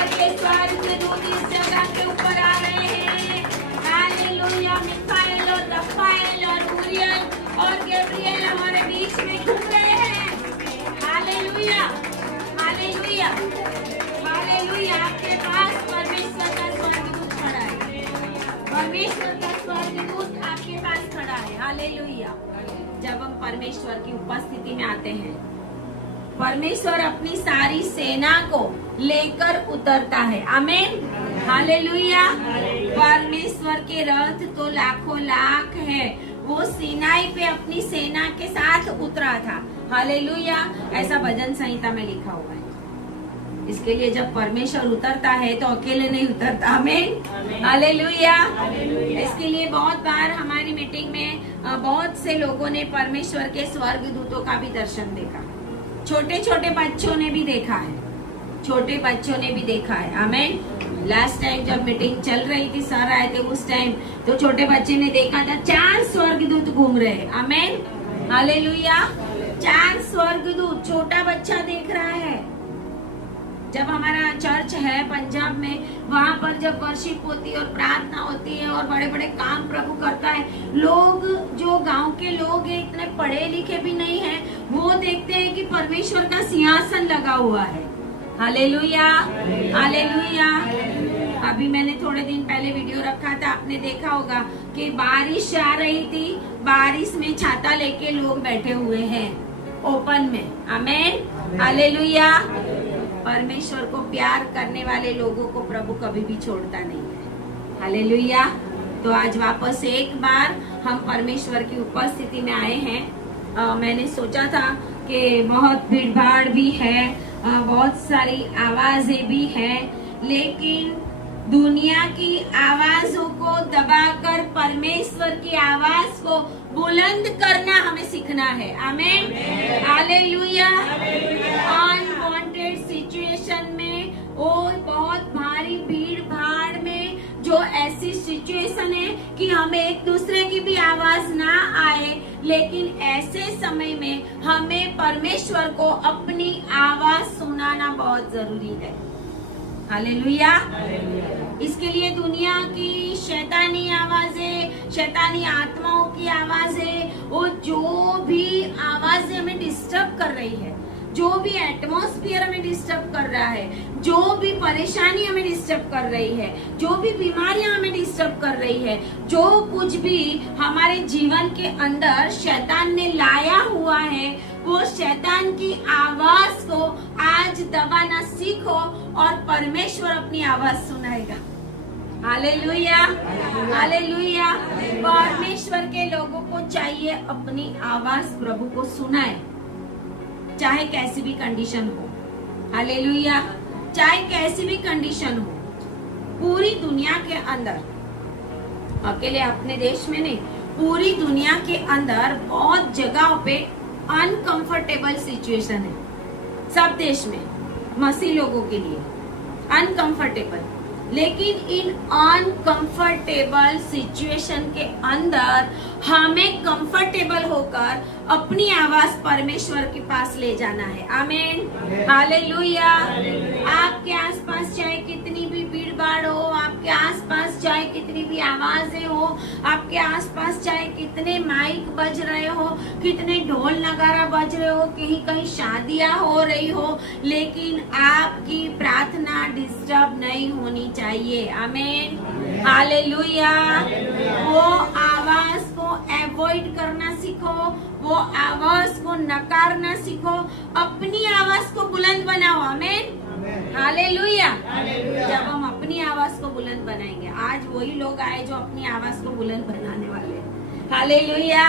परमेश्वर के स्वर्गदूत इस जगह के ऊपर आ रहे हैं। हालेलुया। मिखाएल और रफाएल और उरियल और गैब्रिएल हमारे बीच में घूम रहे हैं। Hallelujah, hallelujah, hallelujah. आपके पास परमेश्वर का स्वर्गदूत खड़ा है। परमेश्वर का स्वर्गदूत आपके पास खड़ा है। हालेलुया। जब हम परमेश्वर की उपस्थिति में आते हैं, परमेश्वर अपनी सारी सेना को लेकर उतरता है। आमीन। हालेलुया। परमेश्वर के रथ तो लाखों लाख है। वो सीनाई पे अपनी सेना के साथ उतरा था। हालेलुया। ऐसा भजन संहिता में लिखा हुआ है। इसके लिए जब परमेश्वर उतरता है तो अकेले नहीं उतरता। आमीन। हालेलुया। इसके लिए बहुत बार हमारी मीटिंग में बहुत से लोगों ने परमेश्वर के स्वर्गदूतों का भी दर्शन देखा। छोटे छोटे बच्चों ने भी देखा है। छोटे बच्चों ने भी देखा है। आमीन। लास्ट टाइम जब मीटिंग चल रही थी, सर आए थे उस टाइम, तो छोटे बच्चे ने देखा था 4 स्वर्गदूत घूम रहे हैं। आमीन। हालेलुया। 4 स्वर्गदूत छोटा बच्चा देख रहा है। जब हमारा चर्च है पंजाब में, वहाँ पर जब वर्शिप होती है और प्रार्थना होती है और बड़े बड़े काम प्रभु करता है, लोग जो गांव के लोग हैं, इतने पढ़े लिखे भी नहीं हैं, वो देखते हैं कि परमेश्वर का सिंहासन लगा हुआ है। Hallelujah, hallelujah. अभी मैंने थोड़े दिन पहले वीडियो रखा था, आपने देखा होगा कि बारिश आ रही थी, बारिश में छाता लेके लोग बैठे हुए हैं ओपन में। आमीन। हालेलुया। परमेश्वर को प्यार करने वाले लोगों को प्रभु कभी भी छोड़ता नहीं है। हालेलुया। तो आज वापस एक बार हम परमेश्वर की उपस्थिति में आए हैं। मैंने सोचा था कि बहुत भीड़ भाड़ भी है, बहुत सारी आवाजें भी हैं, लेकिन दुनिया की आवाजों को दबाकर परमेश्वर की आवाज को बुलंद करना हमें सीखना है। आमीन। हालेलुया। अनवांटेड सिचुएशन में, वो बहुत भारी भीड़ भाड़ में जो ऐसी सिचुएशन है कि हमें एक दूसरे की भी आवाज ना आए, लेकिन ऐसे समय में हमें परमेश्वर को अपनी आवाज सुनाना बहुत जरूरी है। हालेलुया। इसके लिए दुनिया की शैतानी आवाजें, शैतानी आत्माओं की आवाजें, वो जो भी आवाजें हमें डिस्टर्ब कर रही है, जो भी एटमॉस्फेयर हमें डिस्टर्ब कर रहा है, जो भी परेशानी हमें डिस्टर्ब कर रही है, जो भी बीमारियां हमें डिस्टर्ब कर रही है, जो कुछ भी हमारे जीवन के अंदर शैतान ने लाया हुआ है, वो शैतान की आवाज को आज दबाना सीखो और परमेश्वर अपनी आवाज सुनाएगा। Hallelujah, hallelujah. परमेश्वर के लोगों को चाहिए अपनी आवाज प्रभु को सुनाए, चाहे कैसी भी कंडीशन हो। हालेलुया। चाहे कैसी भी कंडीशन हो, पूरी दुनिया के अंदर, अकेले अपने देश में नहीं, पूरी दुनिया के अंदर बहुत जगहों पे अनकंफर्टेबल सिचुएशन है। सब देश में मसीह लोगों के लिए अनकंफर्टेबल, लेकिन इन अनकंफर्टेबल सिचुएशन के अंदर हमें कंफर्टेबल होकर अपनी आवाज परमेश्वर के पास ले जाना है। आमीन। हालेलुया। आपके आसपास चाहे कितनी भी भीड़ भाड़ हो, आपके आसपास चाहे कितनी भी आवाजें हो, आपके आसपास चाहे कितने माइक बज रहे हो, कितने ढोल नगारा बज रहे हो, कहीं कहीं शादियां हो रही हो, लेकिन आपकी प्रार्थना डिस्टर्ब नहीं होनी चाहिए। आमीन। हालेलुया। वो आवाज को अवॉइड करना सीखो, वो आवाज को नकारना सीखो, अपनी आवाज को बुलंद बनाओ। आमीन। हालेलुया। जब हम अपनी आवाज को बुलंद बनाएंगे, आज वही लोग आए जो अपनी आवाज को बुलंद बनाने वाले हैं। Hallelujah,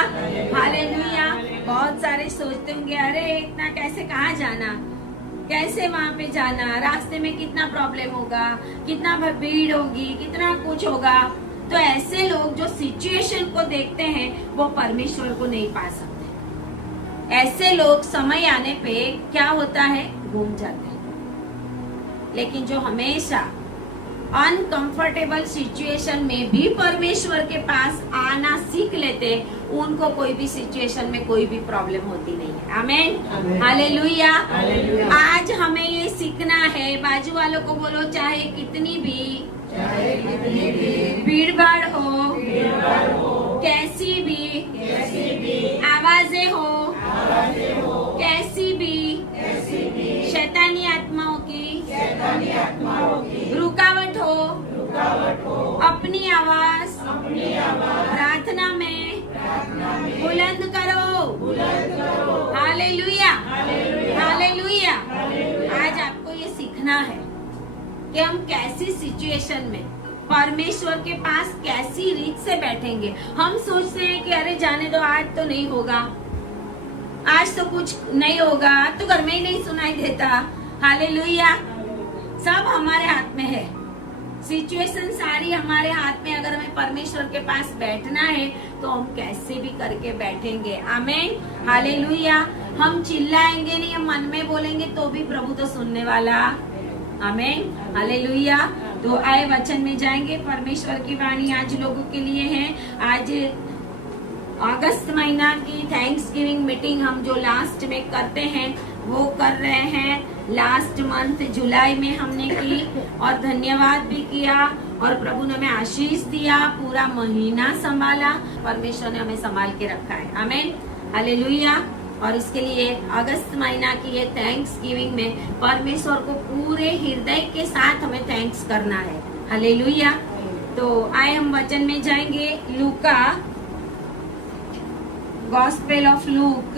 hallelujah. बहुत सारे सोचते होंगे, अरे इतना कैसे, कहाँ जाना, कैसे वहाँ पे जाना, रास्ते में कितना प्रॉब्लम होगा, कितना भीड़ होगी, कितना कुछ होगा। तो ऐसे लोग जो सिचुएशन को देखते हैं, वो परमेश्वर को नहीं पा सकते। ऐसे लोग समय आने पे क्या होता है, घूम जाते हैं। लेकिन जो हमेशा अनकंफर्टेबल सिचुएशन में भी परमेश्वर के पास आना सीख लेते, उनको कोई भी सिचुएशन में कोई भी प्रॉब्लम होती नहीं है। आमेन, हालेलुया। आज हमें ये सीखना है। बाजू वालों को बोलो, चाहे कितनी भी भीड़ भाड़ हो, कैसी भी आवाजें हो, कैसी भी शैतानी आत्माओं की रुकावट हो, अपनी आवाज प्रार्थना में बुलंद करो। Hallelujah, hallelujah. आज आपको ये सीखना है कि हम कैसी सिचुएशन में परमेश्वर के पास कैसी रीत से बैठेंगे। हम सोचते हैं कि अरे जाने दो, आज तो नहीं होगा, आज तो कुछ नहीं होगा, तो घर में ही नहीं सुनाई देता। हालेलुया। सब हमारे हाथ में है, सिचुएशन सारी हमारे हाथ में। अगर हमें परमेश्वर के पास बैठना है तो हम कैसे भी करके बैठेंगे। आमीन, हालेलुया। हम चिल्लाएंगे नहीं, हम मन में बोलेंगे तो भी प्रभु तो सुनने वाला। आमीन, हालेलुया। तो आए वचन में जाएंगे। परमेश्वर की वाणी आज लोगों के लिए है। आज अगस्त महीना की थैंक्स गिविंग मीटिंग हम जो लास्ट में करते हैं वो कर रहे हैं। लास्ट मंथ जुलाई में हमने की और धन्यवाद भी किया और प्रभु ने हमें आशीष दिया, पूरा महीना संभाला, परमेश्वर ने हमें संभाल के रखा है। आमीन, हालेलुया। और इसके लिए अगस्त महीना की ये थैंक्स गिविंग में परमेश्वर को पूरे हृदय के साथ हमें थैंक्स करना है। हालेलुया। तो आए हम वचन में जाएंगे। लूका, गॉस्पेल ऑफ लूक,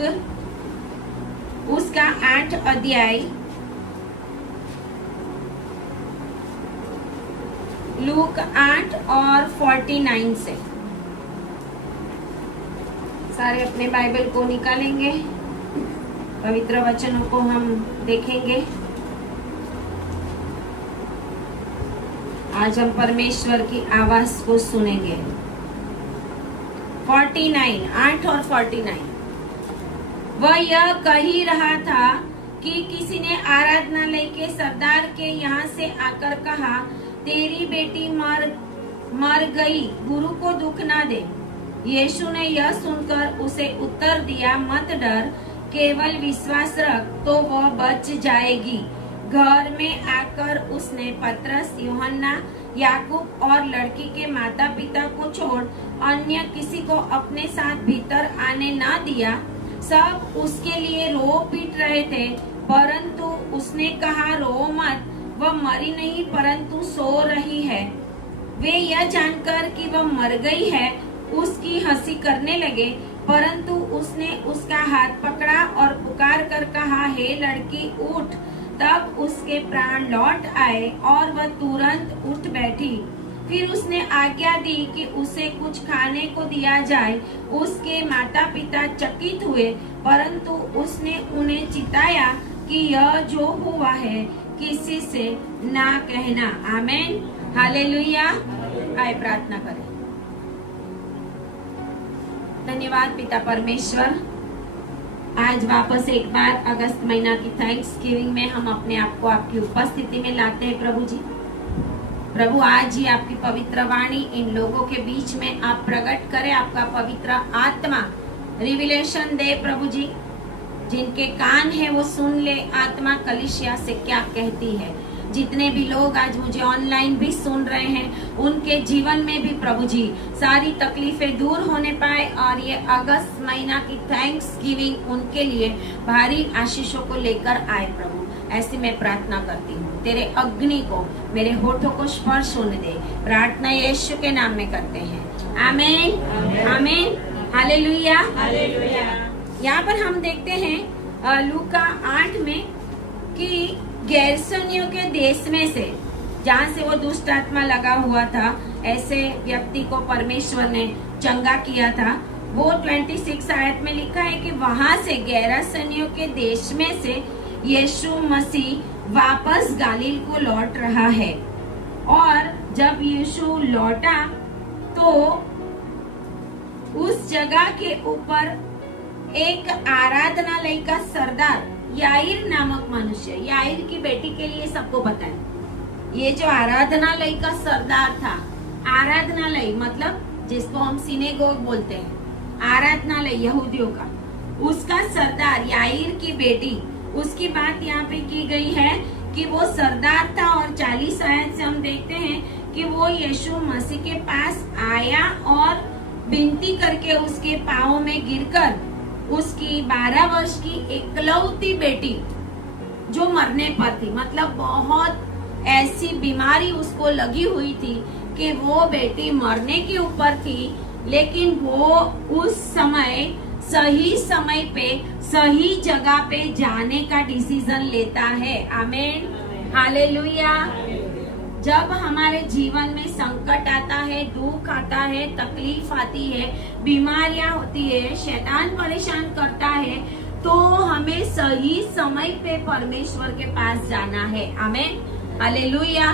उसका 8 अध्याय, लूक 8 और 49 से। सारे अपने बाइबल को निकालेंगे, पवित्र वचनों को हम देखेंगे। आज हम परमेश्वर की आवाज को सुनेंगे। 49, 8 और 49। वह यह कह ही रहा था कि किसी ने आराधनालय के सरदार के यहाँ से आकर कहा, तेरी बेटी मर गई, गुरु को दुख ना दे। यीशु ने यह सुनकर उसे उत्तर दिया, मत डर, केवल विश्वास रख तो वह बच जाएगी। घर में आकर उसने पतरस, यूहन्ना, याकूब और लड़की के माता पिता को छोड़ अन्य किसी को अपने साथ भीतर आने ना दिया। सब उसके लिए रो पीट रहे थे, परंतु उसने कहा, रो मत, वह मरी नहीं परंतु सो रही है। वे यह जानकर कि वह मर गई है उसकी हंसी करने लगे, परंतु उसने उसका हाथ पकड़ा और पुकार कर कहा, हे लड़की उठ। तब उसके प्राण लौट आए और वह तुरंत उठ बैठी। फिर उसने आज्ञा दी कि उसे कुछ खाने को दिया जाए। उसके माता पिता चकित हुए, परंतु उसने उन्हें चिताया कि यह जो हुआ है किसी से ना कहना। आमीन, हालेलुया। आए प्रार्थना करें। धन्यवाद पिता परमेश्वर, आज वापस एक बार अगस्त महीना की थैंक्स गिविंग में हम अपने आप को आपकी उपस्थिति में लाते हैं। प्रभु जी, प्रभु आज ही आपकी पवित्र वाणी इन लोगों के बीच में आप प्रकट करें। आपका पवित्र आत्मा रिविलेशन दे प्रभु जी। जिनके कान है वो सुन ले आत्मा कलीसिया से क्या कहती है। जितने भी लोग आज मुझे ऑनलाइन भी सुन रहे हैं, उनके जीवन में भी प्रभु जी सारी तकलीफें दूर होने पाए और ये अगस्त महीना की थैंक्स गिविंग उनके लिए भारी आशीषों को लेकर आए। प्रभु ऐसी मैं प्रार्थना करती हूँ, तेरे अग्नि को मेरे होठों को स्पर्श होने दे। प्रार्थना यीशु के नाम में करते हैं। आमीन, आमीन, हालेलुया। यहाँ पर हम देखते हैं लूका 8 में कि गैरसनियों के देश में से, जहाँ से वो दुष्ट आत्मा लगा हुआ था, ऐसे व्यक्ति को परमेश्वर ने चंगा किया था। वो 26 आयत में लिखा है कि वहां से गैरसनियों के देश में से यीशु मसीह वापस गालील को लौट रहा है। और जब यीशु लौटा तो उस जगह के ऊपर एक आराधनालय का सरदार याईर नामक मनुष्य, याईर की बेटी के लिए सबको पता है, ये जो आराधनालय का सरदार था, आराधनालय मतलब जिसको हम सिनेगोग बोलते हैं, आराधनालय यहूदियों का, उसका सरदार याईर की बेटी, उसकी बात यहाँ पे की गई है कि वो सरदार था। और 40 आयत से हम देखते हैं कि वो यीशु मसीह के पास आया और विनती करके उसके पाँव में गिरकर उसकी 12 वर्ष की इकलौती बेटी जो मरने पर थी, मतलब बहुत ऐसी बीमारी उसको लगी हुई थी कि वो बेटी मरने के ऊपर थी, लेकिन वो उस समय सही पे सही जगह पे जाने का डिसीजन लेता है। आमीन, हालेलुया। जब हमारे जीवन में संकट आता है, दुख आता है, तकलीफ आती है, बीमारियां होती है, शैतान परेशान करता है, तो हमें सही समय पे परमेश्वर के पास जाना है। आमीन, हालेलुया।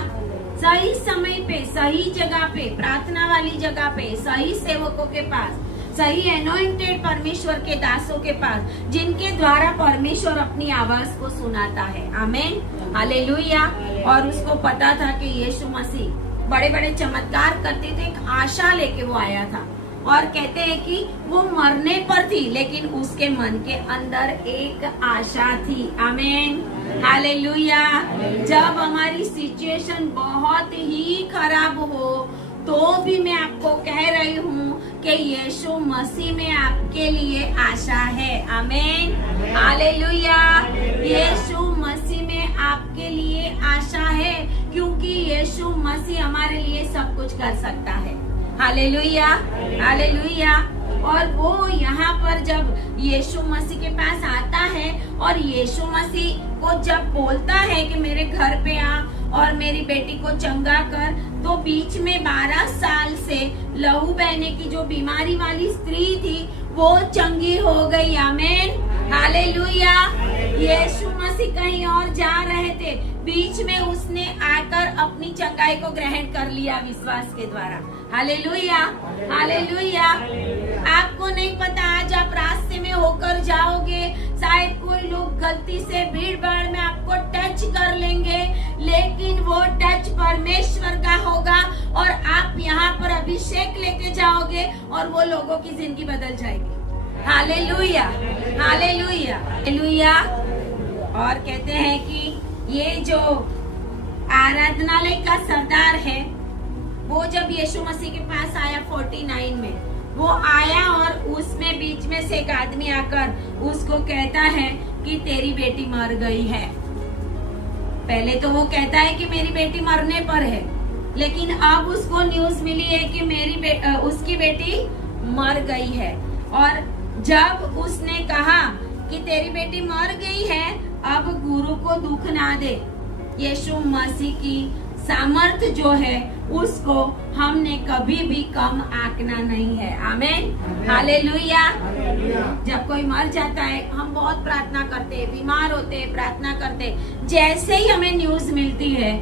सही समय पे, सही जगह पे, प्रार्थना वाली जगह पे, सही सेवकों के पास, सही एनोइंटेड परमेश्वर के दासों के पास, जिनके द्वारा परमेश्वर अपनी आवाज को सुनाता है। आमीन, हालेलुया। और उसको पता था कि यीशु मसीह बड़े बड़े चमत्कार करते थे, एक आशा लेके वो आया था। और कहते हैं कि वो मरने पर थी, लेकिन उसके मन के अंदर एक आशा थी। आमीन, हालेलुया। जब हमारी सिचुएशन बहुत ही खराब हो तो भी मैं आपको कह रही हूँ कि यीशु मसीह में आपके लिए आशा है। आमीन, हालेलुया। यीशु मसीह में आपके लिए आशा है, क्योंकि यीशु मसीह हमारे लिए सब कुछ कर सकता है। Hallelujah, hallelujah. और वो यहाँ पर जब यीशु मसीह के पास आता है और यीशु मसीह को जब बोलता है कि मेरे घर पे आ और मेरी बेटी को चंगा कर, तो बीच में 12 साल से लहू बहने की जो बीमारी वाली स्त्री थी वो चंगी हो गई। आमीन, हालेलुया। यीशु मसीह कहीं और जा रहे थे, बीच में उसने आकर अपनी चंगाई को ग्रहण कर लिया विश्वास के द्वारा। Hallelujah, hallelujah. आपको नहीं पता, आज आप रास्ते में होकर जाओगे, शायद कोई लोग गलती से भीड़ भाड़ में आपको टच कर लेंगे, लेकिन वो टच परमेश्वर का होगा और आप यहाँ पर अभिषेक लेके जाओगे और वो लोगों की जिंदगी बदल जाएगी। Hallelujah, hallelujah, hallelujah. और कहते हैं कि ये जो आराधनालय का सरदार है, वो जब यीशु मसीह के पास आया 49 में, वो आया और उसमें बीच में से एक आदमी आकर उसको कहता है कि तेरी बेटी मर गई है। पहले तो वो कहता है कि मेरी बेटी मरने पर है, लेकिन अब उसको न्यूज मिली है कि उसकी बेटी मर गई है। और जब उसने कहा कि तेरी बेटी मर गई है, अब गुरु को दुख ना दे। यीशु मसीह की सामर्थ जो है उसको हमने कभी भी कम आंकना नहीं है। आमीन, हालेलुया। जब कोई मर जाता है, हम बहुत प्रार्थना करते हैं, बीमार होते हैं, प्रार्थना करते हैं। जैसे ही हमें न्यूज मिलती है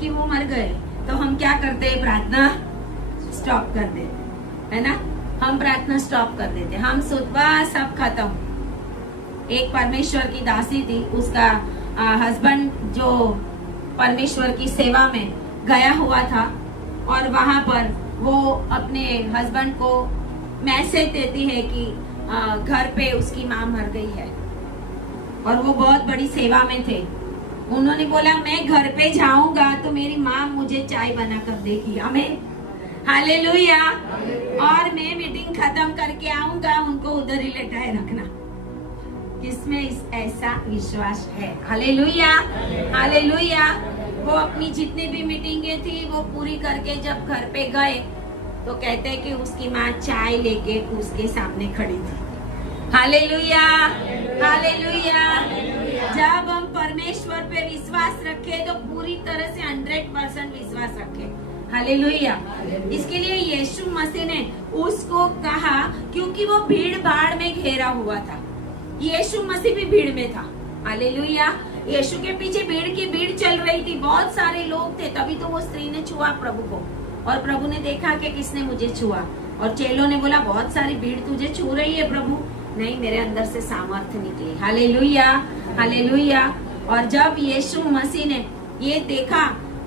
कि वो मर गए, तो हम क्या करते हैं? प्रार्थना स्टॉप कर देते, है ना? हम प्रार्थना स्टॉप कर देते, हम सुबह सब खत्म। एक परमेश्वर की दासी थी, उसका हस्बैंड जो परमेश्वर की सेवा में गया हुआ था, और वहां पर वो अपने हस्बैंड को मैसेज देती है कि घर पे उसकी माँ मर गई है, और वो बहुत बड़ी सेवा में थे। उन्होंने बोला मैं घर पे जाऊंगा तो मेरी माँ मुझे चाय बना कर देगी। आमीन, हालेलुया। और मैं मीटिंग खत्म करके आऊंगा, उनको उधर ही लेटाए रखना। किसमें ऐसा विश्वास है? Hallelujah, hallelujah. वो अपनी जितनी भी मीटिंगें थी वो पूरी करके जब घर पे गए, तो कहते हैं कि उसकी माँ चाय लेके उसके सामने खड़ी थी। Hallelujah, hallelujah. जब हम परमेश्वर पे विश्वास रखें तो पूरी तरह से 100% विश्वास रखें। हालेलुया। इसके लिए यीशु मसीह ने उसको कहा, क्योंकि वो भीड़ भाड़ में घेरा हुआ था। यीशु मसीह भी भीड़ में था। हालेलुया। यीशु के पीछे भीड़ की भीड़ चल रही थी, बहुत सारे लोग थे। तभी तो वो स्त्री ने छुआ प्रभु को, और प्रभु ने देखा कि किसने मुझे छुआ, और चेलों ने बोला बहुत सारी भीड़ तुझे छू रही है प्रभु। नहीं, मेरे अंदर से सामर्थ्य निकली। Hallelujah, hallelujah. और जब यीशु मसीह ने ये देखा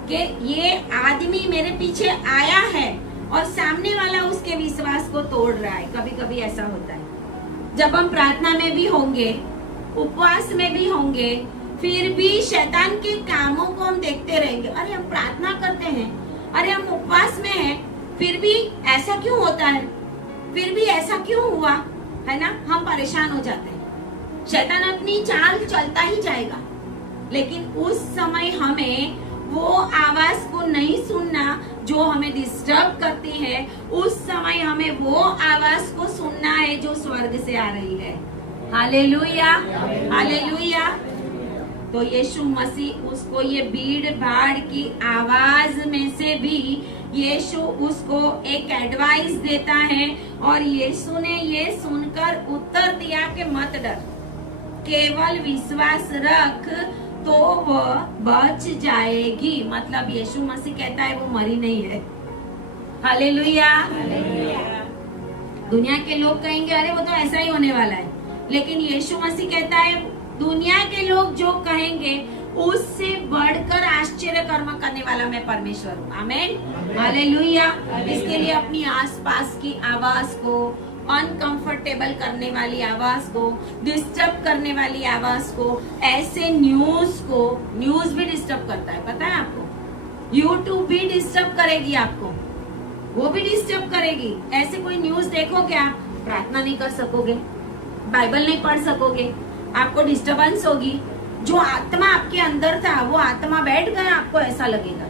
कि ये आदमी मेरे पीछे आया है और सामने वाला उसके विश्वास को तोड़ रहा है। कभी कभी ऐसा होता है जब हम प्रार्थना में भी होंगे, उपवास में भी होंगे, फिर भी शैतान के कामों को हम देखते रहेंगे। अरे हम प्रार्थना करते हैं, अरे हम उपवास में हैं, फिर भी ऐसा क्यों होता है, फिर भी ऐसा क्यों हुआ, है ना। हम परेशान हो जाते हैं। शैतान अपनी चाल चलता ही जाएगा, लेकिन उस समय हमें वो आवाज को नहीं सुनना जो हमें डिस्टर्ब करती है। उस समय हमें वो आवाज को सुनना है जो स्वर्ग से आ रही है। Hallelujah, hallelujah. तो यीशु मसीह उसको ये भीड़ भाड़ की आवाज में से भी यीशु उसको एक एडवाइस देता है, और यीशु ने ये सुनकर उत्तर दिया कि मत डर, केवल विश्वास रख तो वह बच जाएगी। मतलब यीशु मसीह कहता है वो मरी नहीं है। हालेलुया। दुनिया के लोग कहेंगे अरे वो तो ऐसा ही होने वाला है, लेकिन यीशु मसीह कहता है दुनिया के लोग जो कहेंगे उससे बढ़कर आश्चर्य कर्म करने वाला मैं परमेश्वर हूँ। आमीन, हालेलुया। इसके लिए अपनी आसपास की आवाज को, अनकंफर्टेबल करने वाली आवाज को, डिस्टर्ब करने वाली आवाज को, ऐसे न्यूज को, न्यूज भी डिस्टर्ब करता है, पता है आपको। यूट्यूब भी डिस्टर्ब करेगी आपको, वो भी डिस्टर्ब करेगी। ऐसे कोई न्यूज देखो क्या, प्रार्थना नहीं कर सकोगे, बाइबल नहीं पढ़ सकोगे, आपको डिस्टर्बेंस होगी। जो आत्मा आपके अंदर था वो आत्मा बैठ गया, आपको ऐसा लगेगा।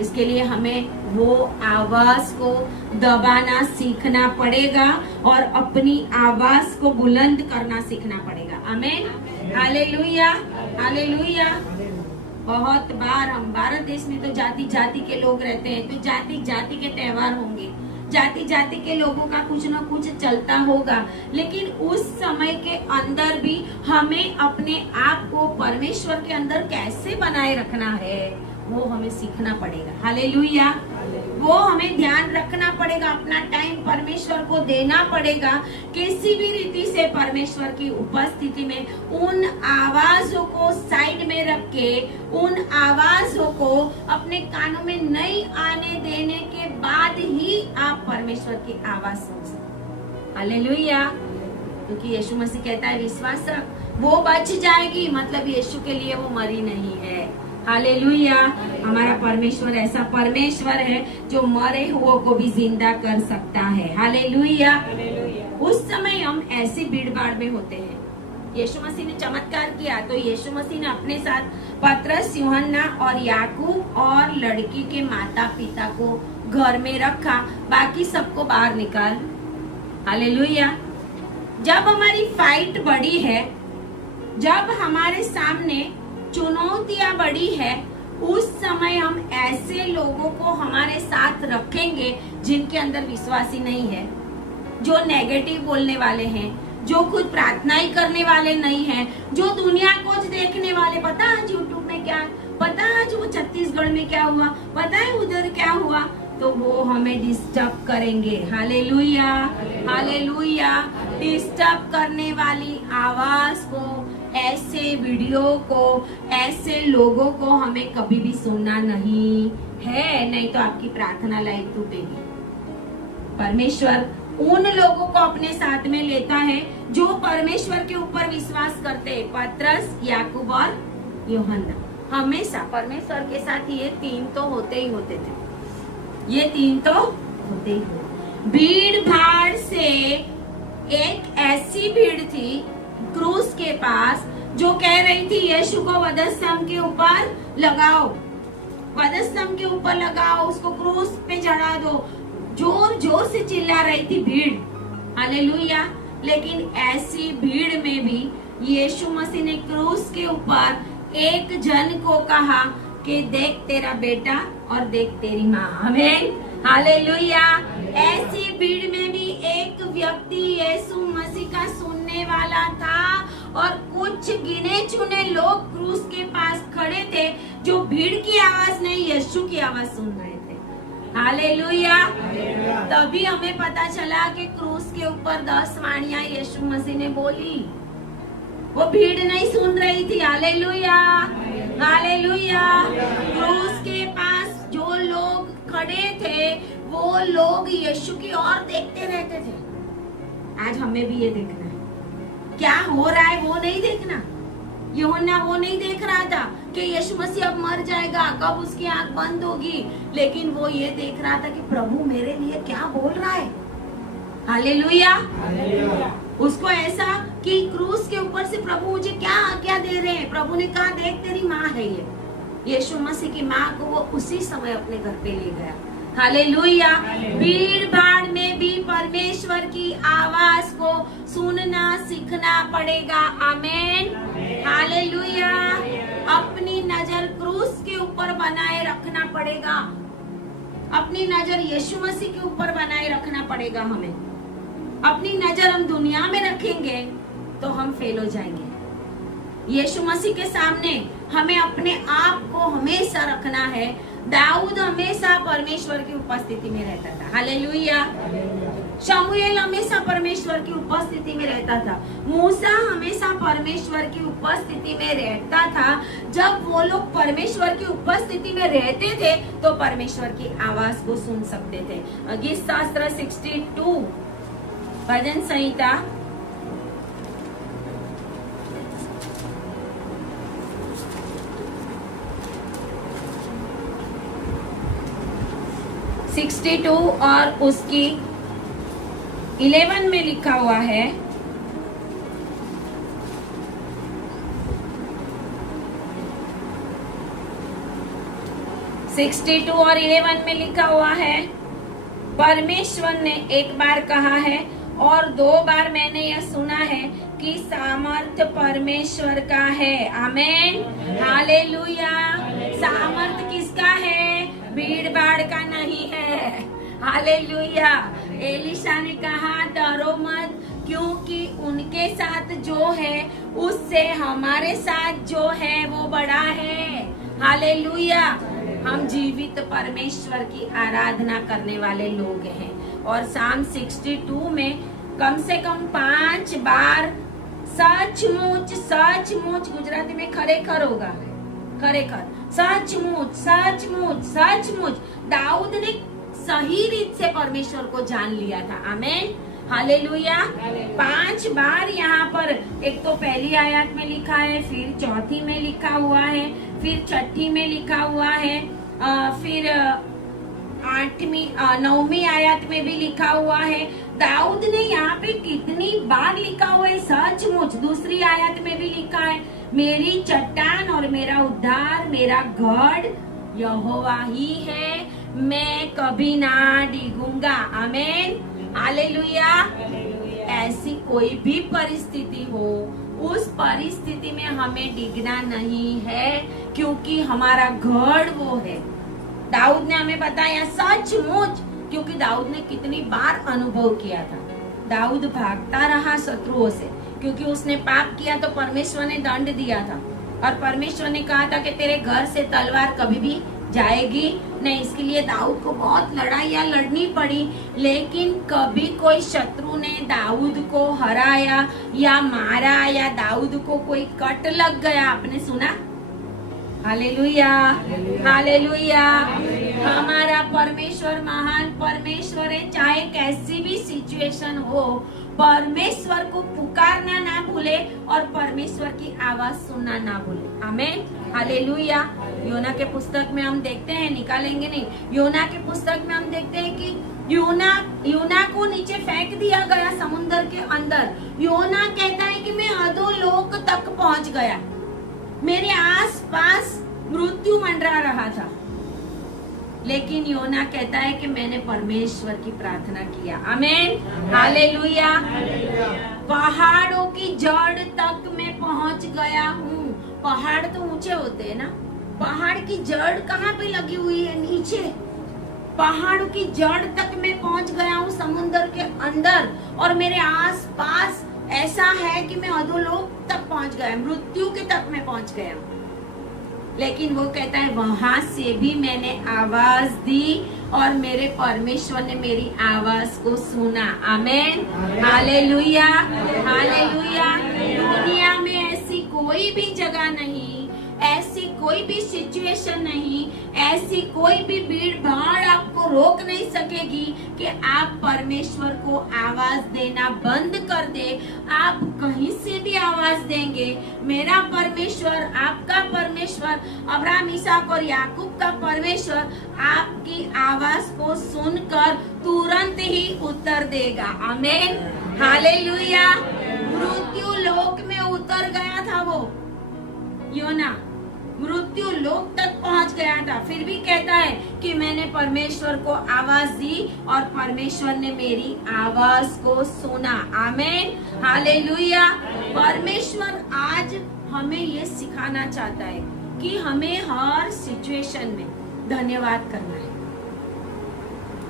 इसके लिए हमें वो आवाज को दबाना सीखना पड़ेगा और अपनी आवाज को बुलंद करना सीखना पड़ेगा। आमीन, हालेलुया, हालेलुया। बहुत बार हम भारत देश में तो जाति जाति के लोग रहते हैं, तो जाति जाति के त्योहार होंगे, जाति जाति के लोगों का कुछ ना कुछ चलता होगा, लेकिन उस समय के अंदर भी हमें अपने आप को परमेश्वर के अंदर कैसे बनाए रखना है वो हमें सीखना पड़ेगा। हालेलुया। वो हमें ध्यान रखना पड़ेगा, अपना टाइम परमेश्वर को देना पड़ेगा। किसी भी रीति से परमेश्वर की उपस्थिति में उन आवाजों को साइड में रख के, उन आवाजों को अपने कानों में नहीं आने देने के बाद ही आप परमेश्वर की आवाज सुन सकते। हालेलुया। क्योंकि यीशु मसीह कहता है विश्वास रख, वो बच जाएगी। मतलब यीशु के लिए वो मरी नहीं है। हालेलुया। हमारा परमेश्वर ऐसा परमेश्वर है जो मरे हुओं को भी जिंदा कर सकता है। हालेलुया। उस समय हम ऐसी भीड़ भाड़ में होते हैं। यीशु मसीह ने चमत्कार किया तो यीशु मसीह ने अपने साथ पतरस, यूहन्ना और याकूब और लड़की के माता पिता को घर में रखा, बाकी सबको बाहर निकाल। हालेलुया। जब हमारी फाइट बड़ी है, जब हमारे सामने चुनौतियां बड़ी है, उस समय हम ऐसे लोगों को हमारे साथ रखेंगे जिनके अंदर विश्वास ही नहीं है, जो नेगेटिव बोलने वाले हैं, जो खुद प्रार्थना ही करने वाले नहीं हैं, जो दुनिया को देखने वाले, पता आज यूट्यूब में क्या, पता आज वो छत्तीसगढ़ में क्या हुआ, पता है उधर क्या हुआ, तो वो हमें डिस्टर्ब करेंगे। Hallelujah, hallelujah. डिस्टर्ब करने वाली आवाज को, ऐसे वीडियो को, ऐसे लोगों को हमें कभी भी सुनना नहीं है, नहीं तो आपकी प्रार्थना लाइफ टूटेगी। परमेश्वर उन लोगों को अपने साथ में लेता है जो परमेश्वर के ऊपर विश्वास करते हैं। पतरस, याकूब और यूहन्ना हमेशा परमेश्वर के साथ ये तीन तो होते ही होते थे, ये तीन तो होते ही होते। भीड़ भाड़ से एक ऐसी भीड़ थी क्रूस के पास जो कह रही थी यीशु को वधस्तंभ के ऊपर लगाओ, वधस्तंभ के ऊपर लगाओ, उसको क्रूस पे चढ़ा दो। जोर जोर से चिल्ला रही थी भीड़। हालेलुया। लेकिन ऐसी भीड़ में भी यीशु मसीह ने क्रूस के ऊपर एक जन को कहा कि देख तेरा बेटा और देख तेरी माँ। आमीन, हालेलुया। ऐसी भीड़ में भी एक व्यक्ति यीशु मसीह का सुनने वाला था और कुछ गिने चुने लोग क्रूस के पास खड़े थे जो भीड़ की आवाज नहीं, यीशु की आवाज सुन रहे थे। हालेलुया। तभी हमें पता चला कि क्रूस के ऊपर 10 वाणियां यीशु मसीह ने बोली, वो भीड़ नहीं सुन रही थी। Hallelujah, hallelujah. क्रूस के वो लोग यीशु की ओर देखते रहते थे। आज हमें भी ये देखना है, क्या हो रहा है वो नहीं देखना। यूहन्ना वो नहीं देख रहा था कि यीशु मसीह अब मर जाएगा, कब उसकी आंख बंद होगी, लेकिन वो ये देख रहा था कि प्रभु मेरे लिए क्या बोल रहा है। हालेलुया। उसको ऐसा कि क्रूस के ऊपर से प्रभु मुझे क्या आज्ञा दे रहे हैं। प्रभु ने कहा देख तेरी माँ है ये। यीशु मसीह की माँ को वो उसी समय अपने घर पे ले गया। हालेलुया। भीड़ भाड़ में भी परमेश्वर की आवाज को सुनना सीखना पड़ेगा। आमेन। हालेलुया। अपनी नजर क्रूस के ऊपर बनाए रखना पड़ेगा। अपनी नजर यीशु मसीह के ऊपर बनाए रखना पड़ेगा। हमें अपनी नजर हम दुनिया में रखेंगे तो हम फेल हो जाएंगे। यीशु मसीह के सामने हमें अपने आप को हमेशा रखना है। दाऊद हमेशा परमेश्वर की उपस्थिति में रहता था। हालेलुया। शमूएल हमेशा परमेश्वर की उपस्थिति में रहता था। मूसा हमेशा परमेश्वर की उपस्थिति में रहता था। जब वो लोग परमेश्वर की उपस्थिति में रहते थे तो परमेश्वर की आवाज को सुन सकते थे। गीत शास्त्र 62 भजन संहिता 62 और उसकी 11 में लिखा हुआ है, और 11 में लिखा हुआ है, परमेश्वर ने एक बार कहा है और 2 बार मैंने यह सुना है कि सामर्थ्य परमेश्वर का है। आमेन। हालेलुया। सामर्थ्य किसका है? भीड़ भाड़ का नहीं है। हालेलुया। एलिशा ने कहा डरो मत, क्योंकि उनके साथ जो है उससे हमारे साथ जो है वो बड़ा है। हालेलुया। हम जीवित परमेश्वर की आराधना करने वाले लोग हैं और साम 62 में कम से कम 5 बार सचमुच, सचमुच गुजराती में खरेखर होगा, खरेखर, सचमुच, सचमुच, सचमुच। दाऊद ने सही रीत से परमेश्वर को जान लिया था। आमेन। हालेलुया। 5 बार यहाँ पर, एक तो पहली आयत में लिखा है, फिर चौथी में लिखा हुआ है, फिर छठी में लिखा हुआ है, फिर 8वीं 9वीं आयत में भी लिखा हुआ है। दाऊद ने यहाँ पे कितनी बार लिखा हुआ है सचमुच। दूसरी आयत में भी लिखा है, मेरी चट्टान और मेरा उद्धार, मेरा गढ़ यहोवा ही है, मैं कभी ना डिगूंगा। आमेन। हालेलुया। ऐसी कोई भी परिस्थिति हो, उस परिस्थिति में हमें डिगना नहीं है, क्योंकि हमारा गढ़ वो है। दाऊद ने हमें बताया सचमुच, क्योंकि दाऊद ने कितनी बार अनुभव किया था। दाऊद भागता रहा शत्रुओं से, क्योंकि उसने पाप किया तो परमेश्वर ने दंड दिया था और परमेश्वर ने कहा था कि तेरे घर से तलवार कभी भी जाएगी नहीं। इसके लिए दाऊद को बहुत लड़ाइयाँ लड़नी पड़ी, लेकिन कभी कोई शत्रु ने दाऊद को हराया या मारा या दाऊद को कोई कट लग गया, आपने सुना? हालेलुया। हालेलुया। हमारा परमेश्वर महान परमेश्वर है। चाहे कैसी भी सिचुएशन हो, परमेश्वर को पुकारना ना भूले और परमेश्वर की आवाज सुनना ना भूले। आमेन। हालेलुया। योना के पुस्तक में हम देखते हैं, निकालेंगे नहीं, योना के पुस्तक में हम देखते हैं कि योना को नीचे फेंक दिया गया समुद्र के अंदर। योना कहता है कि मैं अधोलोक तक पहुंच गया, मेरे आसपास मृत्यु मंडरा रहा था, लेकिन योना कहता है कि मैंने परमेश्वर की प्रार्थना किया। आमेन। हालेलुया। पहाड़ों की जड़ तक मैं पहुंच गया हूँ। पहाड़ तो ऊंचे होते हैं ना, पहाड़ की जड़ कहाँ पे लगी हुई है? नीचे। पहाड़ों की जड़ तक मैं पहुंच गया हूँ समुद्र के अंदर, और मेरे आस पास ऐसा है कि मैं अधोलोक तक पहुंच गया, मृत्यु के तक मैं पहुंच गया। लेकिन वो कहता है वहां से भी मैंने आवाज दी और मेरे परमेश्वर ने मेरी आवाज को सुना। आमेन। हालेलुया। हालेलुया। दुनिया में ऐसी कोई भी जगह नहीं, ऐसी कोई भी सिचुएशन नहीं, ऐसी ऐसी कोई भी भीड़ भाड़ आपको रोक नहीं सकेगी कि आप परमेश्वर को आवाज देना बंद कर दे। आप कहीं से भी आवाज देंगे, मेरा परमेश्वर, आपका परमेश्वर, अब्राहम, इसहाक और याकूब का परमेश्वर आपकी आवाज को सुनकर तुरंत ही उत्तर देगा। आमीन, हालेलुया। मृत्यु लोक में उतर गया था वो योना, मृत्यु लोक तक पहुंच गया था, फिर भी कहता है कि मैंने परमेश्वर को आवाज दी और परमेश्वर ने मेरी आवाज को सुना। आमीन, हालेलुया। परमेश्वर आज हमें ये सिखाना चाहता है कि हमें हर सिचुएशन में धन्यवाद करना है।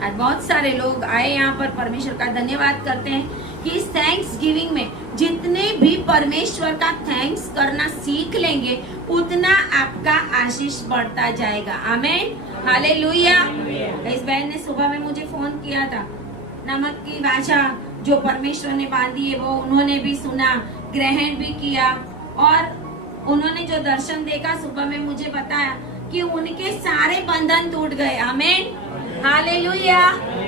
आज बहुत सारे लोग आए यहाँ पर परमेश्वर का धन्यवाद करते हैं कि इस थैंक्स गिविंग में जितने भी परमेश्वर का थैंक्स करना सीख लेंगे उतना आपका आशीष बढ़ता जाएगा। आमीन, हालेलुया। इस बहन ने सुबह में मुझे फोन किया था, नमक की भाषा जो परमेश्वर ने बांधी है वो उन्होंने भी सुना, ग्रहण भी किया और उन्होंने जो दर्शन देखा सुबह में मुझे बताया कि उनके सारे बंधन टूट गए। आमीन, हालेलुया,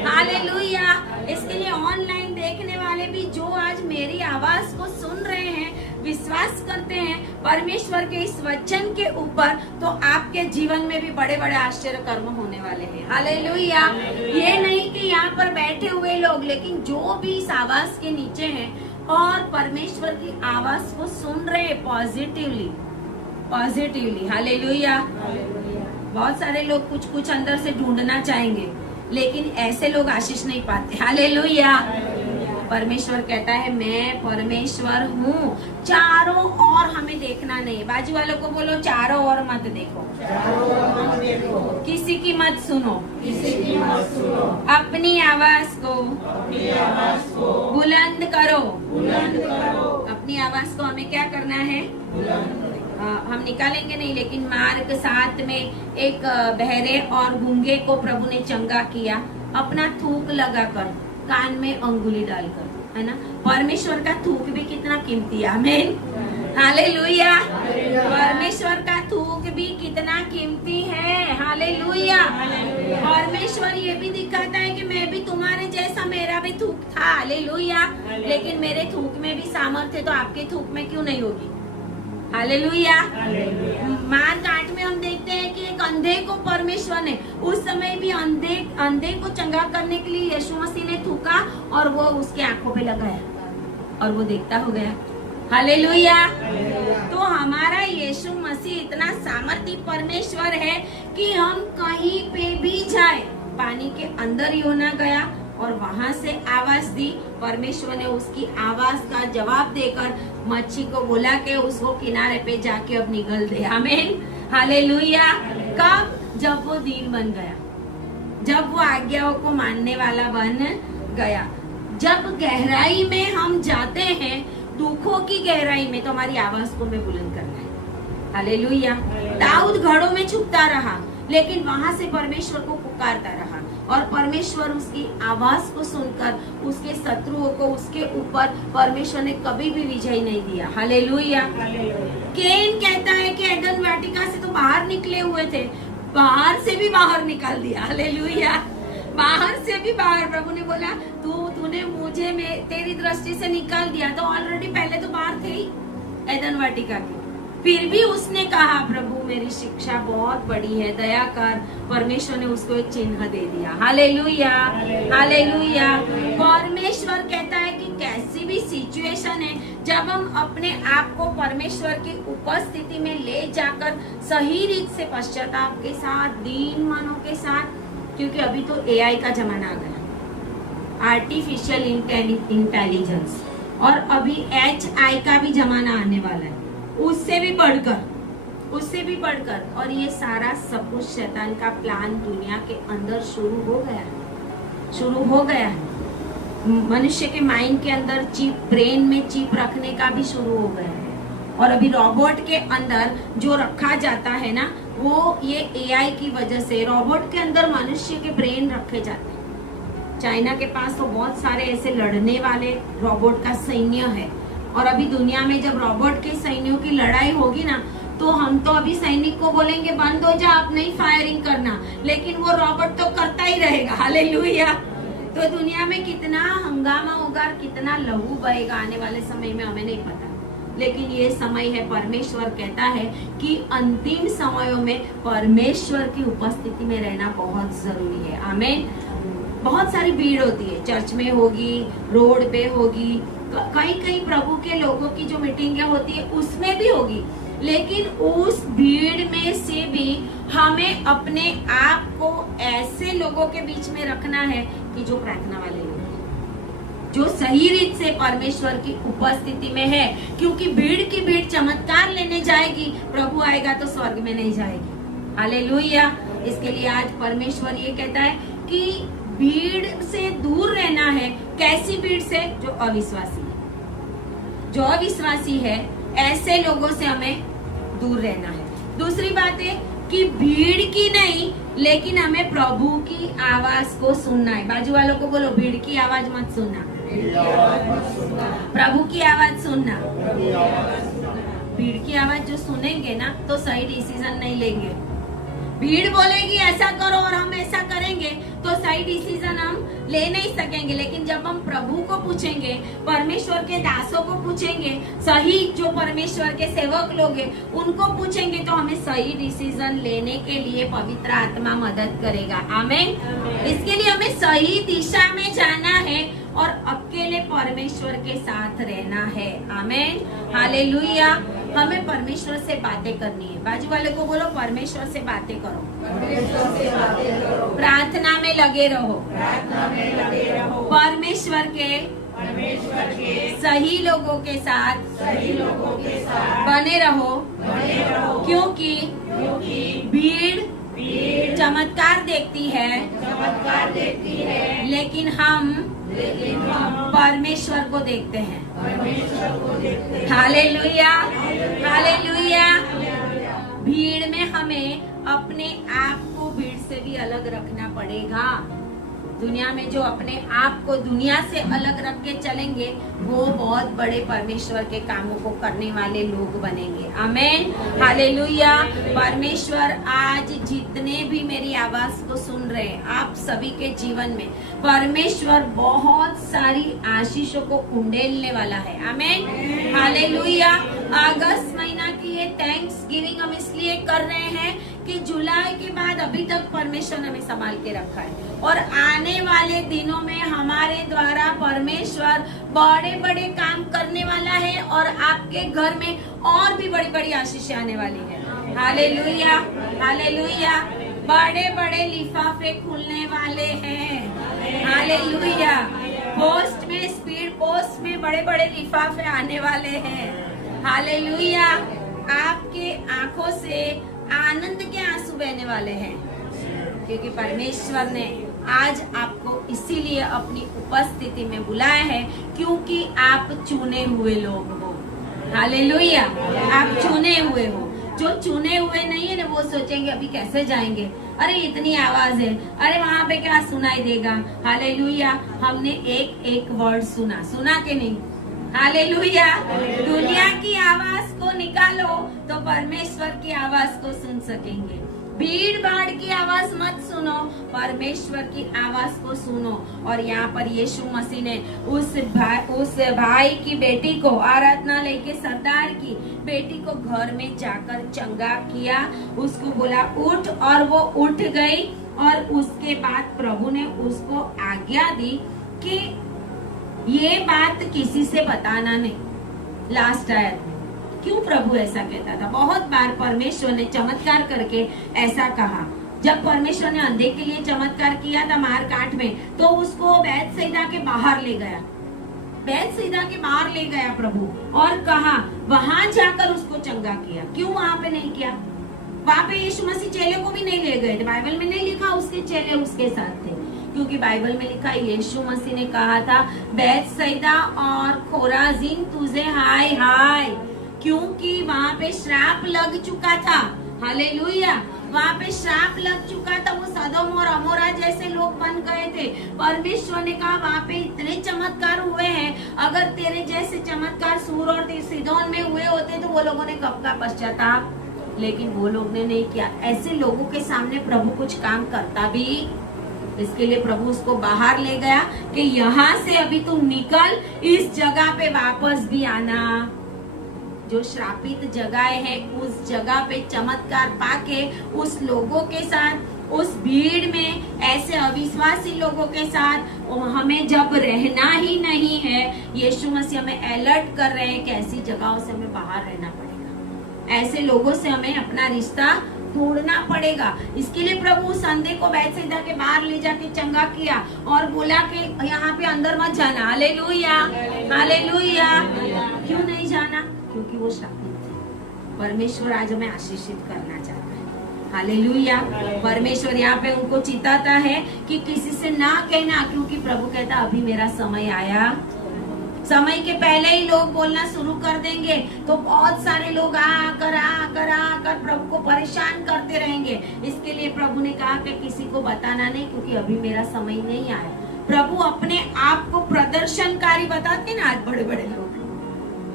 हालेलुया। इसके लिए ऑनलाइन देखने वाले भी जो आज मेरी आवाज को सुन रहे हैं, विश्वास करते हैं परमेश्वर के इस वचन के ऊपर, तो आपके जीवन में भी बड़े बड़े आश्चर्य कर्म होने वाले हैं। हालेलुया। ये नहीं कि यहाँ पर बैठे हुए लोग, लेकिन जो भी इस आवाज के नीचे हैं और परमेश्वर की आवाज को सुन रहे हैं पॉजिटिवली, पॉजिटिवली। हालेलुया। बहुत सारे लोग कुछ कुछ अंदर से ढूंढना चाहेंगे, लेकिन ऐसे लोग आशीष नहीं पाते। हालेलुया। परमेश्वर कहता है मैं परमेश्वर हूँ, चारों ओर हमें देखना नहीं। बाजू वालों को बोलो चारों ओर मत देखो, किसी की मत सुनो, अपनी आवाज को बुलंद करो। अपनी आवाज को हमें क्या करना है? हम निकालेंगे नहीं, लेकिन मार्ग 7 में एक बहरे और गूंगे को प्रभु ने चंगा किया, अपना थूक लगाकर, कान में अंगुली डालकर, है ना। परमेश्वर का थूक भी कितना कीमती है। आमीन, हालेलुया। परमेश्वर का थूक भी कितना कीमती है। हालेलुया। परमेश्वर ये भी दिखाता है कि मैं भी तुम्हारे जैसा, मेरा भी थूक था। हालेलुया। लेकिन मेरे थूक में भी सामर्थ्य तो आपके थूक में क्यों नहीं होगी? हालेलुया। मार्क 8 में हम देखते हैं कि एक अंधे को परमेश्वर ने, उस समय भी अंधे को चंगा करने के लिए यीशु मसीह ने थूका और वो उसके आंखों पे लगाया और वो देखता हो गया। हालेलुया। तो हमारा यीशु मसीह इतना सामर्थी परमेश्वर है कि हम कहीं पे भी जाए, पानी के अंदर योना गया और वहां से आवाज दी, परमेश्वर ने उसकी आवाज का जवाब देकर मच्छी को बोला कि उसको किनारे पे जाके अब निगल दे। आमीन, हालेलुया। कब? जब वो दीन बन गया, जब वो आज्ञाओं को मानने वाला बन गया। जब गहराई में हम जाते हैं, दुखों की गहराई में, तो हमारी आवाज को हमें बुलंद करना है। हालेलुया। दाऊद घड़ों में छुपता रहा, लेकिन वहां से परमेश्वर को पुकारता रहा और परमेश्वर उसकी आवाज को सुनकर उसके शत्रुओं को उसके ऊपर परमेश्वर ने कभी भी विजय नहीं दिया। हालेलुया। केन कहता है कि एडन वाटिका से तो बाहर निकले हुए थे, बाहर से भी बाहर निकाल दिया। हालेलुया। बाहर से भी बाहर, प्रभु ने बोला तूने मुझे तेरी दृष्टि से निकाल दिया, तो ऑलरेडी पहले तो बाहर थे ही एडन वाटिका की। फिर भी उसने कहा प्रभु मेरी शिक्षा बहुत बड़ी है, दया कर। परमेश्वर ने उसको एक चिन्ह दे दिया। Hallelujah, hallelujah. परमेश्वर कहता है कि कैसी भी सिचुएशन है, जब हम अपने आप को परमेश्वर की उपस्थिति में ले जाकर सही रीत से पश्चाताप के साथ, दीन मनों के साथ, क्योंकि अभी तो AI का जमाना आ गया, आर्टिफिशियल इंटेलिजेंस, और अभी HI का भी जमाना आने वाला है, उससे भी बढ़कर, और ये सारा सब कुछ शैतान का प्लान दुनिया के अंदर शुरू हो गया है। मनुष्य के माइंड के अंदर चिप, ब्रेन में चिप रखने का भी शुरू हो गया है। और अभी रोबोट के अंदर जो रखा जाता है ना, वो ये AI की वजह से रोबोट के अंदर मनुष्य के ब्रेन रखे जाते हैं। चाइना के पास तो बहुत सारे ऐसे लड़ने वाले रोबोट का सैन्य है, और अभी दुनिया में जब रोबोट के सैन्यों की लड़ाई होगी ना, तो हम तो अभी सैनिक को बोलेंगे बंद हो जा, आप नहीं फायरिंग करना, लेकिन वो रॉबर्ट तो करता ही रहेगा। हालेलुया। तो दुनिया में कितना हंगामा होगा, कितना लहू बहेगा आने वाले समय में हमें नहीं पता, लेकिन ये समय है, परमेश्वर कहता है कि अंतिम समयों में परमेश्वर की उपस्थिति में रहना बहुत जरूरी है। आमीन। बहुत सारी भीड़ होती है, चर्च में होगी, रोड पे होगी, कई कई प्रभु के लोगों की जो मीटिंगें होती है उसमें भी होगी, लेकिन उस भीड़ में से भी हमें अपने आप को ऐसे लोगों के बीच में रखना है कि जो प्रार्थना वाले लोग हैं, जो सही रीत से परमेश्वर की उपस्थिति में है, क्योंकि भीड़ की भीड़ चमत्कार लेने जाएगी, प्रभु आएगा तो स्वर्ग में नहीं जाएगी। हालेलुया। इसके लिए आज परमेश्वर ये कहता है कि भीड़ से दूर रहना है। कैसी भीड़ से? जो अविश्वासी है, जो अविश्वासी है, ऐसे लोगों से हमें दूर रहना है। दूसरी बात है कि भीड़ की नहीं, लेकिन हमें प्रभु की आवाज को सुनना है। बाजू वालों को बोलो, भीड़ की आवाज मत सुनना, प्रभु की आवाज सुनना। भीड़ की आवाज जो सुनेंगे ना तो सही डिसीजन नहीं लेंगे। भीड़ बोलेगी ऐसा करो और हम ऐसा करेंगे तो सही डिसीजन हम ले नहीं सकेंगे, लेकिन जब हम प्रभु को पूछेंगे, परमेश्वर के दासों को पूछेंगे, सही जो परमेश्वर के सेवक लोग हैं उनको पूछेंगे, तो हमें सही डिसीजन लेने के लिए पवित्र आत्मा मदद करेगा। आमीन। इसके लिए हमें सही दिशा में जाना है और अकेले परमेश्वर के साथ रहना है। आमीन। हालेलुया। हमें परमेश्वर से बातें करनी है। बाजू वाले को बोलो, परमेश्वर से बातें करो, प्रार्थना में लगे रहो, परमेश्वर के सही लोगों के साथ बने रहो, क्योंकि भीड़ चमत्कार देखती है, लेकिन हम परमेश्वर को देखते हैं। हालेलुया। हालेलुया। भीड़ में हमें अपने आप को भीड़ से भी अलग रखना पड़ेगा। दुनिया में जो अपने आप को दुनिया से अलग रख के चलेंगे, वो बहुत बड़े परमेश्वर के कामों को करने वाले लोग बनेंगे। आमीन। हालेलुया। परमेश्वर आज जितने भी मेरी आवाज को सुन रहे हैं, आप सभी के जीवन में परमेश्वर बहुत सारी आशीषों को उंडेलने वाला है। आमीन। हालेलुया। अगस्त महीना की ये थैंक्स गिविंग हम इसलिए कर रहे हैं कि जुलाई के बाद अभी तक परमेश्वर ने हमें संभाल के रखा है, और आने वाले दिनों में हमारे द्वारा परमेश्वर बड़े बड़े काम करने वाला है, और आपके घर में और भी बड़ी बड़ी आशीष आने वाली है। हालेलुया। हालेलुया। बड़े बड़े लिफाफे खुलने वाले हैं। हालेलुया। पोस्ट में, स्पीड पोस्ट में बड़े बड़े लिफाफे आने वाले हैं। हालेलुया। आपके आंखों से आनंद के आंसू बहने वाले हैं, क्योंकि परमेश्वर ने आज आपको इसीलिए अपनी उपस्थिति में बुलाया है, क्योंकि आप चुने हुए लोग हो। हालेलुया। आप चुने हुए हो। जो चुने हुए नहीं है ना, वो सोचेंगे अभी कैसे जाएंगे, अरे इतनी आवाज है, अरे वहाँ पे क्या सुनाई देगा। हालेलुया। हमने एक एक वर्ड सुना के नहीं। हालेलुया। दुनिया की आवाज को निकालो तो परमेश्वर की आवाज को सुन सकेंगे। भीड़ भाड़ की आवाज मत सुनो, परमेश्वर की आवाज को सुनो। और यहाँ पर यीशु मसीह ने उस भाई की बेटी को, आराधनालय के सरदार की बेटी को घर में जाकर चंगा किया, उसको बोला उठ, और वो उठ गई। और उसके बाद प्रभु ने उसको आज्ञा दी कि ये बात किसी से बताना नहीं। लास्ट आयत में क्यों प्रभु ऐसा कहता था? बहुत बार परमेश्वर ने चमत्कार करके ऐसा कहा। जब परमेश्वर ने अंधे के लिए चमत्कार किया था मारकाट में, तो उसको बैतसैदा के बाहर ले गया, बैतसैदा के बाहर ले गया प्रभु, और कहा वहां जाकर उसको चंगा किया। क्यों वहां पे नहीं किया? वहां पे यीशु मसीह चेले को भी नहीं ले गए थे। बाइबल में नहीं लिखा उसके चेले उसके साथ थे, क्योंकि बाइबल में लिखा यीशु मसीह ने कहा था बैतसैदा और खोराजीन तुझे हाय हाय, क्योंकि वहां पे श्राप लग चुका था। हालेलुया। वहां पे श्राप लग चुका था, वो सदोम और अमोरा जैसे लोग बन गए थे। परमेश्वर ने कहा वहां पे इतने चमत्कार हुए हैं, अगर तेरे जैसे चमत्कार सूर और सीदोन में हुए होते तो वो लोगों ने कब का पश्चाताप लेकिन वो लोग ने नहीं किया। ऐसे लोगों के सामने प्रभु कुछ काम करता भी, इसके लिए प्रभु उसको बाहर ले गया कि यहाँ से अभी तुम निकल, इस जगह पे वापस भी आना। जो श्रापित जगह है उस जगह पे चमत्कार पाके उस लोगों के साथ, उस भीड़ में ऐसे अविश्वासी लोगों के साथ हमें जब रहना ही नहीं है, यीशु मसीह हमें अलर्ट कर रहे हैं कि ऐसी जगहों से हमें बाहर रहना पड़ेगा, ऐसे लोगों से हमें अपना रिश्ता तोड़ना पड़ेगा। इसके लिए प्रभु उस अंधे को बैतसैदा के बाहर ले जाके चंगा किया और बोला कि यहाँ पे अंदर मत जाना। Hallelujah, hallelujah. क्यों नहीं जाना? क्योंकि वो श्रापित थे। परमेश्वर आज हमें आशीषित करना चाहता है। हालेलुया। परमेश्वर यहाँ पे उनको चिताता है कि किसी से ना कहना, क्योंकि प्रभु कहता अभी मेरा समय आया। समय के पहले ही लोग बोलना शुरू कर देंगे तो बहुत सारे लोग आकर प्रभु को परेशान करते रहेंगे। इसके लिए प्रभु ने कहा कि किसी को बताना नहीं, क्योंकि अभी मेरा समय नहीं आया। प्रभु अपने आप को प्रदर्शनकारी बताते ना आज बड़े बड़े लोग,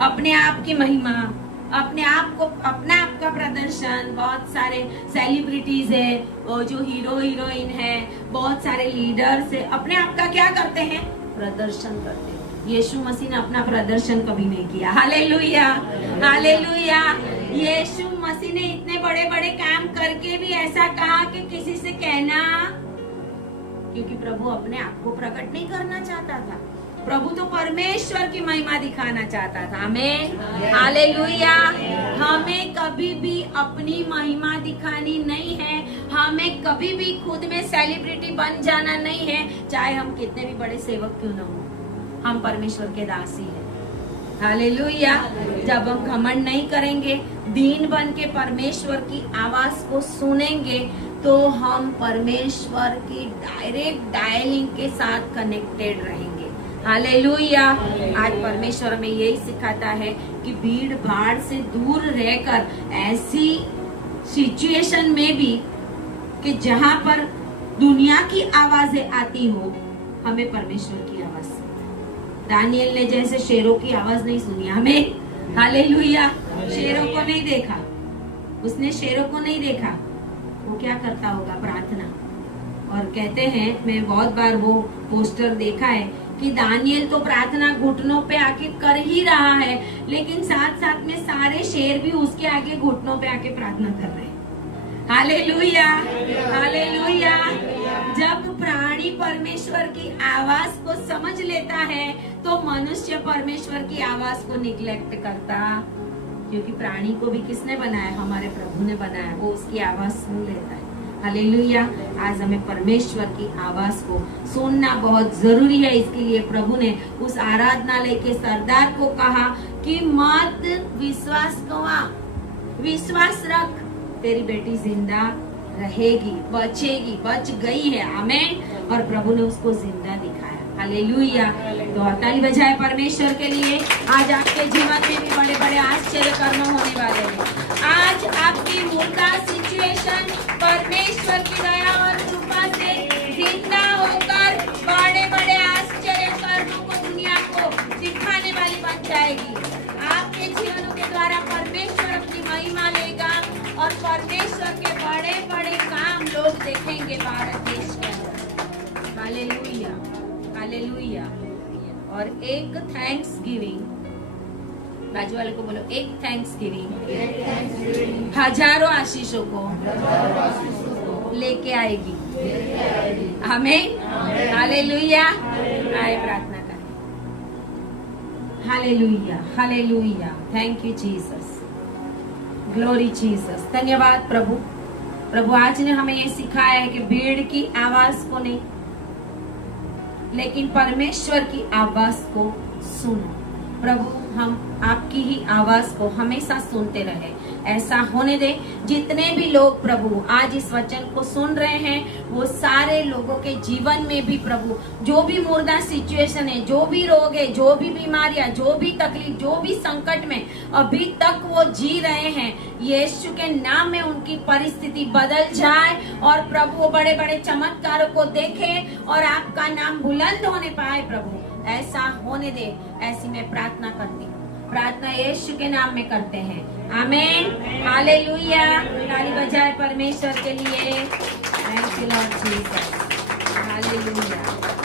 अपने आप की महिमा, अपने आप को, अपना आप का प्रदर्शन। बहुत सारे सेलिब्रिटीज है और जो हीरो हीरोइन है, बहुत सारे लीडर्स है, अपने आप का क्या करते हैं? प्रदर्शन करते हैं। यीशु मसीह ने अपना प्रदर्शन कभी नहीं किया। Hallelujah, hallelujah. यीशु मसीह ने इतने बड़े बड़े काम करके भी ऐसा कहा कि किसी से कहना, क्योंकि प्रभु अपने आप को प्रकट नहीं करना चाहता था। प्रभु तो परमेश्वर की महिमा दिखाना चाहता था। आमीन, हालेलुया। हमें कभी भी अपनी महिमा दिखानी नहीं है, हमें कभी भी खुद में सेलिब्रिटी बन जाना नहीं है, चाहे हम कितने भी बड़े सेवक क्यों न हो। हम परमेश्वर के दासी हैं। हालेलुया। जब हम घमंड नहीं करेंगे, दीन बन के परमेश्वर की आवाज को सुनेंगे, तो हम परमेश्वर की डायरेक्ट डायलिंग के साथ कनेक्टेड रहेंगे। हालेलुया। आज परमेश्वर हमें यही सिखाता है कि भीड़ भाड़ से दूर रहकर ऐसी सिचुएशन में भी कि जहां पर दुनिया की आवाजें आती हो, हमें परमेश्वर की आवाज सुननी। दानियल ने जैसे शेरों की आवाज नहीं सुनी, हमें, हालेलुया, शेरों को नहीं देखा, उसने शेरों को नहीं देखा, वो क्या करता होगा? प्रार्थना। और कहते हैं, मैं बहुत बार वो पोस्टर देखा है कि दानियल तो प्रार्थना घुटनों पे आके कर ही रहा है, लेकिन साथ साथ में सारे शेर भी उसके आगे घुटनों पे आके प्रार्थना कर रहे हैं। Hallelujah, hallelujah. जब प्राणी परमेश्वर की आवाज को समझ लेता है तो मनुष्य परमेश्वर की आवाज को निग्लेक्ट करता, क्योंकि प्राणी को भी किसने बनाया? हमारे प्रभु ने बनाया। वो उसकी आवाज सुन लेता है। हालेलुया। आज हमें परमेश्वर की आवाज को सुनना बहुत जरूरी है। इसके लिए प्रभु ने उस आराधनालय के सरदार को कहा कि मत विश्वास गवा, विश्वास रख, तेरी बेटी जिंदा रहेगी, बचेगी, बच गई है। आमीन। और प्रभु ने उसको जिंदा दिखाया। हालेलुया। तो ताली बजाए परमेश्वर के लिए। आज आपके जीवन में भी बड़े बड़े आश्चर्य कर्म होने वाले हैं। आज आपकी मुर्दा सिचुएशन परमेश्वर की दया और कृपा से जिंदा होकर बड़े बड़े आश्चर्य कर्मों को दुनिया को दिखाने वाली बन जाएगी। आपके जीवनों के द्वारा परमेश्वर अपनी महिमा लेगा और परमेश्वर के बड़े बड़े काम लोग देखेंगे भारत देश के अंदर। Hallelujah, hallelujah. और एक थैंक्स गिविंग, बाजू वाले को बोलो, एक थैंक्स गिविंग हजारों आशीषों को लेके आएगी। हमें, हालेलुया। आए प्रार्थना करें। Hallelujah, hallelujah. Thank you Jesus, glory Jesus. धन्यवाद प्रभु। प्रभु आज ने हमें ये सिखाया है कि भीड़ की आवाज को नहीं, लेकिन परमेश्वर की आवाज को सुनो। प्रभु हम आपकी ही आवाज को हमेशा सुनते रहे, ऐसा होने दे। जितने भी लोग प्रभु आज इस वचन को सुन रहे हैं, वो सारे लोगों के जीवन में भी प्रभु जो भी मुर्दा सिचुएशन है, जो भी रोग है, जो भी बीमारियां, जो भी तकलीफ, जो भी संकट में अभी तक वो जी रहे हैं, यीशु के नाम में उनकी परिस्थिति बदल जाए और प्रभु वो बड़े बड़े चमत्कारों को देखे और आपका नाम बुलंद होने पाए। प्रभु ऐसा होने दे, ऐसी मैं प्रार्थना करती हूँ। प्रार्थना यीशु के नाम में करते हैं। आमेन, हालेलुया। ताली बजाए परमेश्वर के लिए। Thank you Lord Jesus, hallelujah.